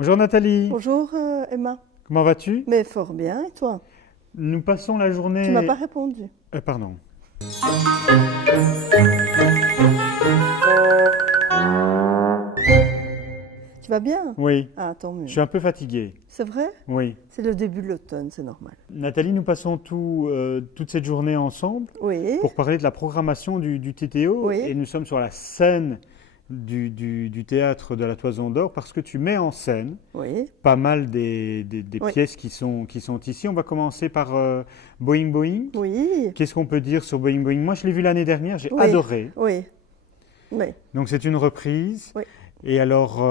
Bonjour Nathalie, Bonjour Emma. comment vas-tu? Mais fort bien, et toi? Nous passons la Tu m'as journée... pas répondu. Pardon. Tu vas bien? Oui, Ah, tant je mieux. suis un peu fatigué. C'est vrai? Oui. C'est le début de l'automne, c'est normal. Nathalie, nous passons toute cette journée ensemble Oui, pour parler de la programmation du TTO oui, et nous sommes sur la scène du théâtre de la Toison d'Or parce que tu mets en scène oui, pas mal des oui, pièces qui sont ici. On va commencer par Boing Boing. oui, Qu'est-ce qu'on peut dire sur Boing Boing? Moi, je l'ai vu l'année dernière, j'ai oui, adoré. oui, oui, Donc c'est une reprise. oui. Et alors,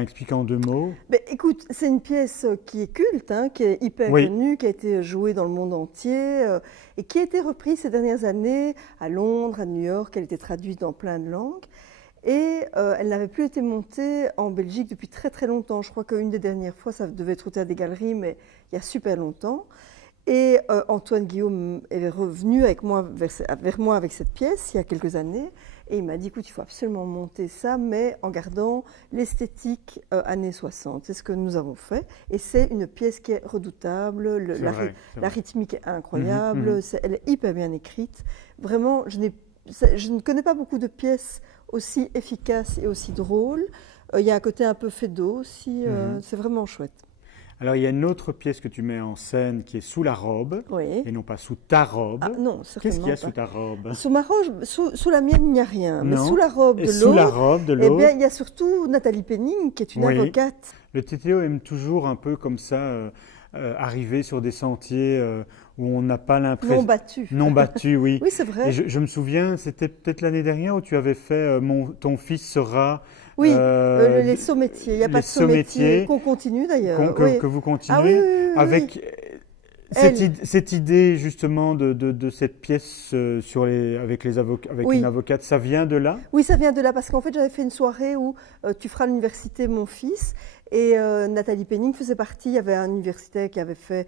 explique en deux mots. Mais écoute, c'est une pièce qui est culte, hein, qui est hyper Oui, connue, qui a été jouée dans le monde entier et qui a été reprise ces dernières années à Londres, à New York. Elle a été traduite dans plein de langues. Et elle n'avait plus été montée en Belgique depuis très très longtemps. Je crois qu'une des dernières fois, ça devait être au Théâtre des Galeries, mais il y a super longtemps. Et Antoine Guillaume est revenu vers moi avec cette pièce il y a quelques années. Et il m'a dit, écoute, il faut absolument monter ça, mais en gardant l'esthétique années 60. C'est ce que nous avons fait. Et c'est une pièce qui est redoutable. c'est vrai, c'est La vrai. rythmique est Mhm, incroyable. mhm. Elle est hyper bien écrite. Vraiment, je ne connais pas beaucoup de pièces aussi efficaces et aussi drôles. Il y a un côté un peu fédo aussi. Mhm. C'est vraiment chouette. Alors, il y a une autre pièce que tu mets en scène qui est sous la robe, Oui. et non pas sous ta Ah robe. non, Qu'est-ce qu'il y certainement a sous pas. ta robe? Sous ma robe, sous la mienne, il n'y a rien. Mais sous Non. la robe Et de sous la l'autre, robe de eh bien, l'autre? il y a surtout Nathalie Penning, qui est une Oui. avocate. Le TTO aime toujours un peu comme ça arriver sur des sentiers où on n'a pas Non l'impression... battue. Non battus, oui. Oui, c'est Et vrai. je me souviens, c'était peut-être l'année dernière où tu avais fait Ton fils sera Oui, euh, les sauts métiers. Il n'y a les pas de saut sauts métier métiers qu'on continue d'ailleurs. Oui. que vous Ah oui, continuez oui, oui, oui, oui. avec Elle. cette idée justement de cette pièce avec une Oui. avocate, ça vient de là? Oui, ça vient de là, parce qu'en fait, j'avais fait une soirée où tu feras l'université mon fils, et Nathalie Penning faisait partie. Il y avait un universitaire qui avait fait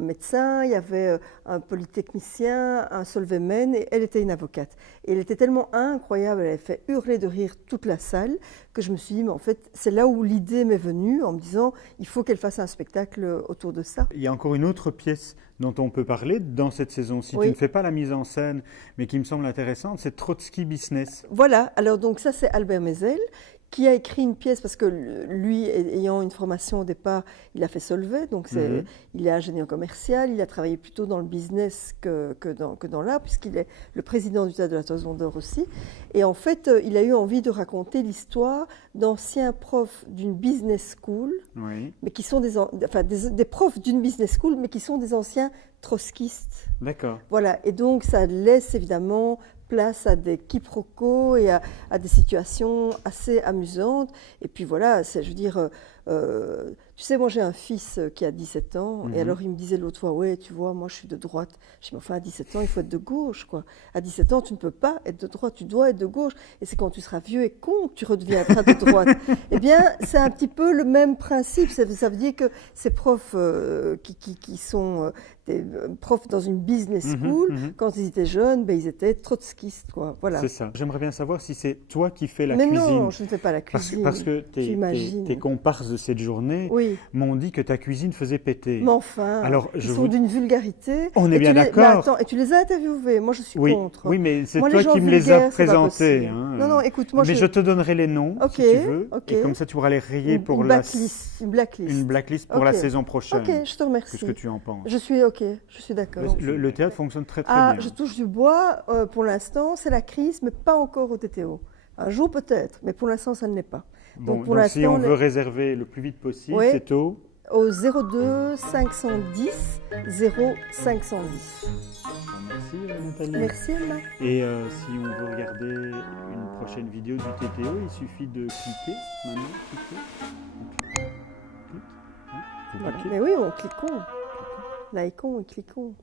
médecin, il y avait un polytechnicien, un Solvaymen, et elle était une avocate. Et elle était tellement incroyable, elle avait fait hurler de rire toute la salle, que je me suis dit, mais en fait, c'est là où l'idée m'est venue, en me disant, il faut qu'elle fasse un spectacle autour de ça. Il y a encore une autre pièce dont on peut parler dans cette saison-ci. Tu ne Oui. fais pas la mise en scène, mais qui me semble intéressante, c'est Trotsky Business. Voilà, alors donc ça c'est Albert Mézel qui a écrit une pièce parce que lui, ayant une formation au départ, il a fait Solvay, donc Mhm. il est ingénieur commercial, il a travaillé plutôt dans le business que dans l'art, puisqu'il est le président du Théâtre de la Toison d'Or aussi. Et en fait, il a eu envie de raconter l'histoire d'anciens profs d'une business school, Oui, mais qui sont des profs d'une business school, mais qui sont des anciens trotskistes. d'accord. Voilà, et donc ça laisse évidemment place à des quiproquos et à des situations assez amusantes. Et puis voilà, je veux dire, tu sais, moi j'ai un fils qui a 17 ans, et Mhm. alors il me disait l'autre fois, ouais, tu vois, moi je suis de droite. Je dis, mais enfin, à 17 ans, il faut être de gauche, quoi. À 17 ans, tu ne peux pas être de droite, tu dois être de gauche. Et c'est quand tu seras vieux et con que tu redeviendras de droite. Eh bien, c'est un petit peu le même principe. Ça veut dire que ces profs qui sont des profs dans une business Mhm, school, mhm. quand ils étaient jeunes, ben, ils étaient trotskistes, quoi. Voilà. C'est ça. J'aimerais bien savoir si c'est toi qui fais la Mais cuisine. non, je ne fais pas la cuisine. Parce que Tu imagines. tes comparses de cette journée Oui. m'ont dit que ta cuisine faisait péter. Mais enfin, Alors, ils sont d'une vulgarité. On est Et bien Mais d'accord. attends, et tu les as interviewés. Moi, je suis Oui, contre. oui, mais c'est Moi, les toi gens qui me les as vulgaires, c'est pas présentés. possible. Hein. Non, non, écoute, moi, Mais je te donnerai les noms Ok, si tu veux. ok. Et comme ça, tu pourras les rayer pour une blacklist. Une blacklist. une blacklist pour Ok. la saison prochaine. Ok, je te remercie. Qu'est-ce que tu en penses? Je suis ok, je suis d'accord. Le théâtre fonctionne très très Ah, bien. je touche du bois. Pour l'instant, c'est la crise, mais pas encore au TTO. Un jour peut-être, mais pour l'instant, ça ne l'est pas. Bon, pour donc si l'instant, on veut réserver le plus vite possible, Oui. c'est au... au 02 510 0510. Merci Nathalie. Merci Emma. Et si on veut regarder une prochaine vidéo du TTO, il suffit de cliquer maintenant. Cliquer. On clique. Hein? Faut Voilà. cliquer. Mais oui, on cliquons. Likons et cliquons.